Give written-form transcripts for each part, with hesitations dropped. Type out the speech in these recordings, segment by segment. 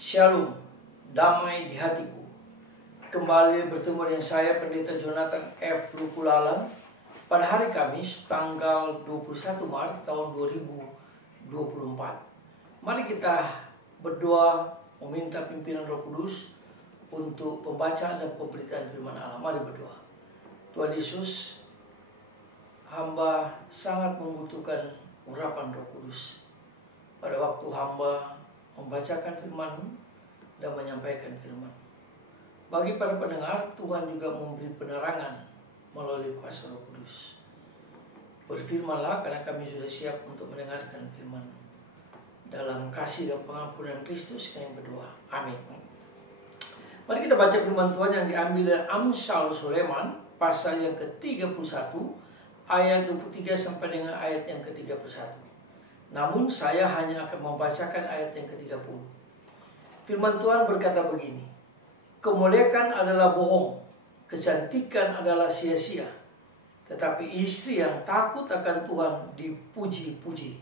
Shalom, damai di hatiku. Kembali bertemu dengan saya Pendeta Jonathan F. Lupulalan pada hari Kamis tanggal 21 Maret tahun 2024. Mari kita berdoa meminta pimpinan Roh Kudus untuk pembacaan dan pemberitaan firman Allah. Mari berdoa. Tuhan Yesus, hamba sangat membutuhkan urapan Roh Kudus pada waktu hamba membacakan firman-Mu dan menyampaikan firman. Bagi para pendengar, Tuhan juga memberi penerangan melalui kuasa Roh Kudus. Berfirmanlah karena kami sudah siap untuk mendengarkan firman. Dalam kasih dan pengampunan Kristus kami berdoa. Amin. Mari kita baca firman Tuhan yang diambil dari Amsal Sulaiman pasal yang ke-31 ayat 23 sampai dengan ayat yang ke-31. Namun saya hanya akan membacakan ayat yang ke-30. Firman Tuhan berkata begini. Kemolekan adalah bohong, kecantikan adalah sia-sia. Tetapi istri yang takut akan Tuhan dipuji-puji.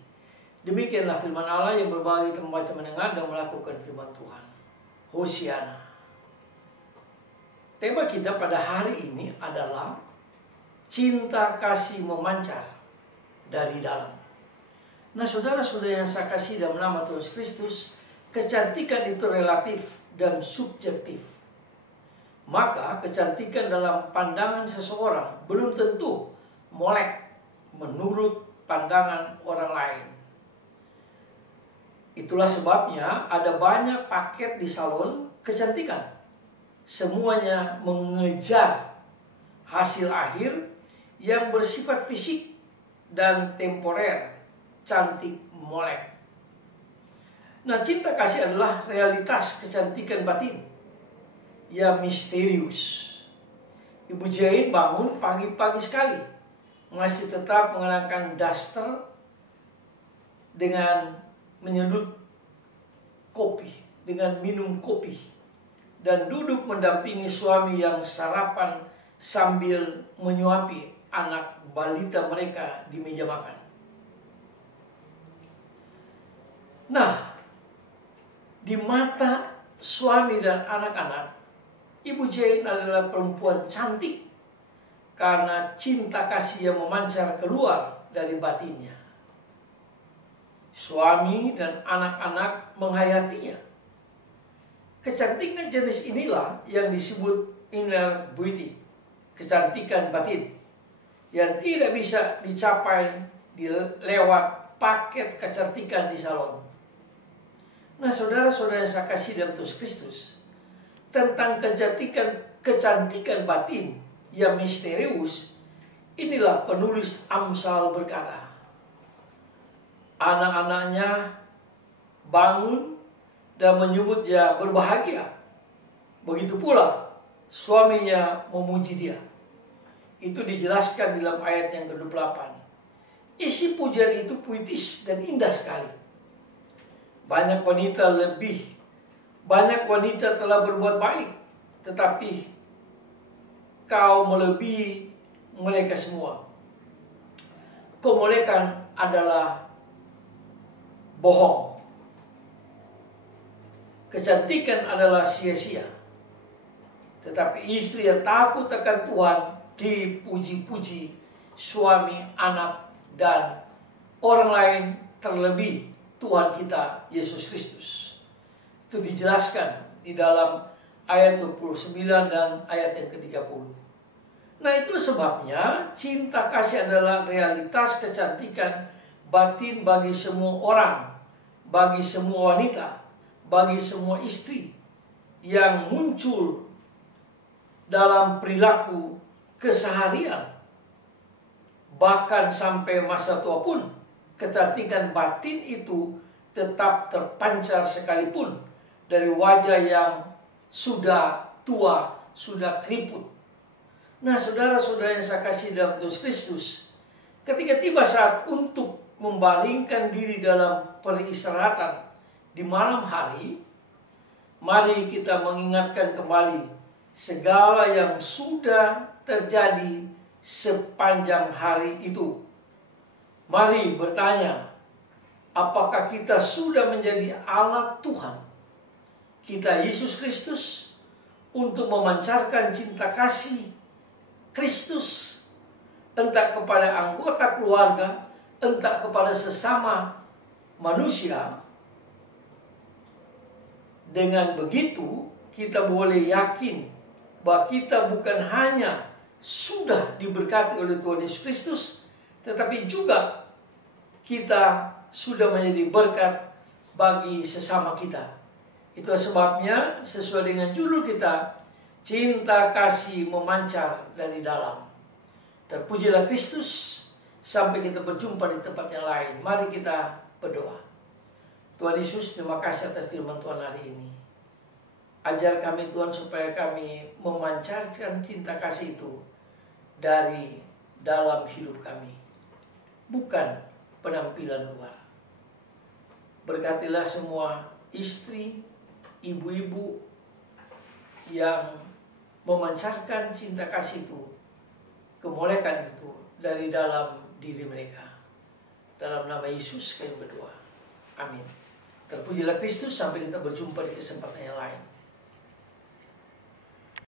Demikianlah firman Allah yang berbagi tempat mendengar dan melakukan firman Tuhan. Hosiana. Tema kita pada hari ini adalah cinta kasih memancar dari dalam. Nah, saudara-saudara yang saya kasih dalam nama Tuhan Kristus, kecantikan itu relatif dan subjektif. Maka kecantikan dalam pandangan seseorang belum tentu molek menurut pandangan orang lain. Itulah sebabnya ada banyak paket di salon kecantikan. Semuanya mengejar hasil akhir yang bersifat fisik dan temporer, cantik molek. Nah, cinta kasih adalah realitas kecantikan batin yang misterius. Ibu Jane bangun pagi-pagi sekali, masih tetap mengenakan daster dengan menyedut kopi, dengan minum kopi, dan duduk mendampingi suami yang sarapan sambil menyuapi anak balita mereka di meja makan. Nah, di mata suami dan anak-anak, Ibu Jane adalah perempuan cantik karena cinta kasih yang memancar keluar dari batinnya. Suami dan anak-anak menghayatinya. Kecantikan jenis inilah yang disebut inner beauty, kecantikan batin, yang tidak bisa dicapai lewat paket kecantikan di salon. Nah, saudara-saudara yang saya kasih dalam Tuhan Kristus, tentang kecantikan batin yang misterius, inilah penulis Amsal berkata, anak-anaknya bangun dan menyebut dia berbahagia. Begitu pula suaminya memuji dia. Itu dijelaskan dalam ayat yang ke-28. Isi pujian itu puitis dan indah sekali. Banyak wanita telah berbuat baik, tetapi kau melebihi mereka semua. Kemolekan adalah bohong. Kecantikan adalah sia-sia. Tetapi istri yang takut akan Tuhan dipuji-puji suami, anak, dan orang lain, terlebih Tuhan kita Yesus Kristus. Itu dijelaskan di dalam ayat 29 dan ayat yang ke-30. Nah, itu sebabnya cinta kasih adalah realitas kecantikan batin bagi semua orang, bagi semua wanita, bagi semua istri yang muncul dalam perilaku keseharian. Bahkan sampai masa tua pun kecantikan batin itu tetap terpancar sekalipun dari wajah yang sudah tua, sudah keriput. Nah, saudara-saudara yang saya kasih dalam Tuhan Kristus, ketika tiba saat untuk membaringkan diri dalam peristirahatan di malam hari, mari kita mengingatkan kembali segala yang sudah terjadi sepanjang hari itu. Mari bertanya, apakah kita sudah menjadi alat Tuhan kita Yesus Kristus untuk memancarkan cinta kasih Kristus, entah kepada anggota keluarga, entah kepada sesama manusia. Dengan begitu kita boleh yakin bahwa kita bukan hanya sudah diberkati oleh Tuhan Yesus Kristus, tetapi juga kita sudah menjadi berkat bagi sesama kita. Itulah sebabnya sesuai dengan judul kita, cinta kasih memancar dari dalam. Terpujilah Kristus. Sampai kita berjumpa di tempat yang lain, mari kita berdoa. Tuhan Yesus, terima kasih atas firman Tuhan hari ini. Ajar kami Tuhan supaya kami memancarkan cinta kasih itu dari dalam hidup kami, bukan penampilan luar. Berkatilah semua istri, ibu-ibu yang memancarkan cinta kasih itu, kemolekan itu dari dalam diri mereka. Dalam nama Yesus kami berdoa. Amin. Terpujilah Kristus, sampai kita berjumpa di kesempatan yang lain.